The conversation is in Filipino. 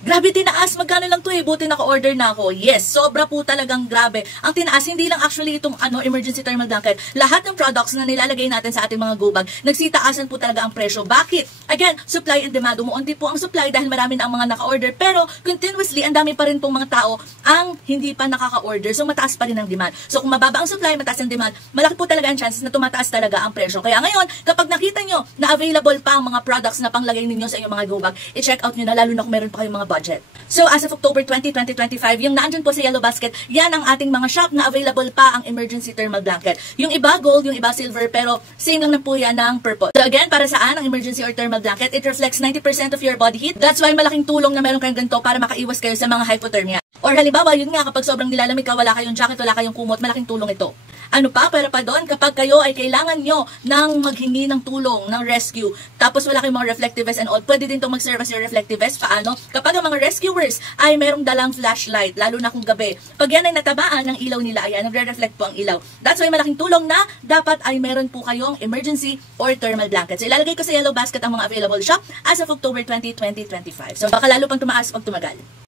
Grabe tinaas, magkano lang to buti naka-order na ako. Yes, sobra po talagang grabe. Ang tinaas, hindi lang actually itong emergency thermal blanket. Lahat ng products na nilalagay natin sa ating mga go bag, nagsitaasan po talaga ang presyo. Bakit? Again, supply and demand. Umuunti po ang supply dahil marami na ang mga naka-order. Pero continuously, ang dami pa rin pong mga tao ang hindi pa nakaka-order. So mataas pa rin ang demand. So kung mababa ang supply, mataas ang demand, malaki po talaga ang chances na tumataas talaga ang presyo. Kaya ngayon, kapag nakita nyo na available pa ang mga products na panglagay ninyo sa inyong mga go bag, i-check out nyo na, lalo na kung meron pa kayong mga budget. So, as of October 20, 2025, yung naandyan po sa Yellow Basket, yan ang ating mga shop na available pa ang emergency thermal blanket. Yung iba gold, yung iba silver, pero same lang na po yan ng purple. So again, para saan ang emergency or thermal blanket? It reflects 90% of your body heat. That's why malaking tulong na meron kayong ganito para makaiwas kayo sa mga hypothermia. Or halimbawa, yun nga, kapag sobrang nilalamig ka, wala kayong jacket, wala kayong kumot, malaking tulong ito. Ano pa, pero pa doon, kapag kayo ay kailangan nyo ng maghingi ng tulong, ng rescue, tapos wala kayong mga reflective vest and all, pwede din itong mag-serve as your reflective vest. Paano? Kapag ang mga rescuers ay merong dalang flashlight, lalo na kung gabi, pag yan ay natabaan ng ilaw nila, ayan, nagre-reflect po ang ilaw. That's why malaking tulong na dapat ay meron po kayong emergency or thermal blanket. So ilalagay ko sa Yellow Basket ang mga available shop as of October 20, 2025. So baka lalo pang tumaas pag tumagal.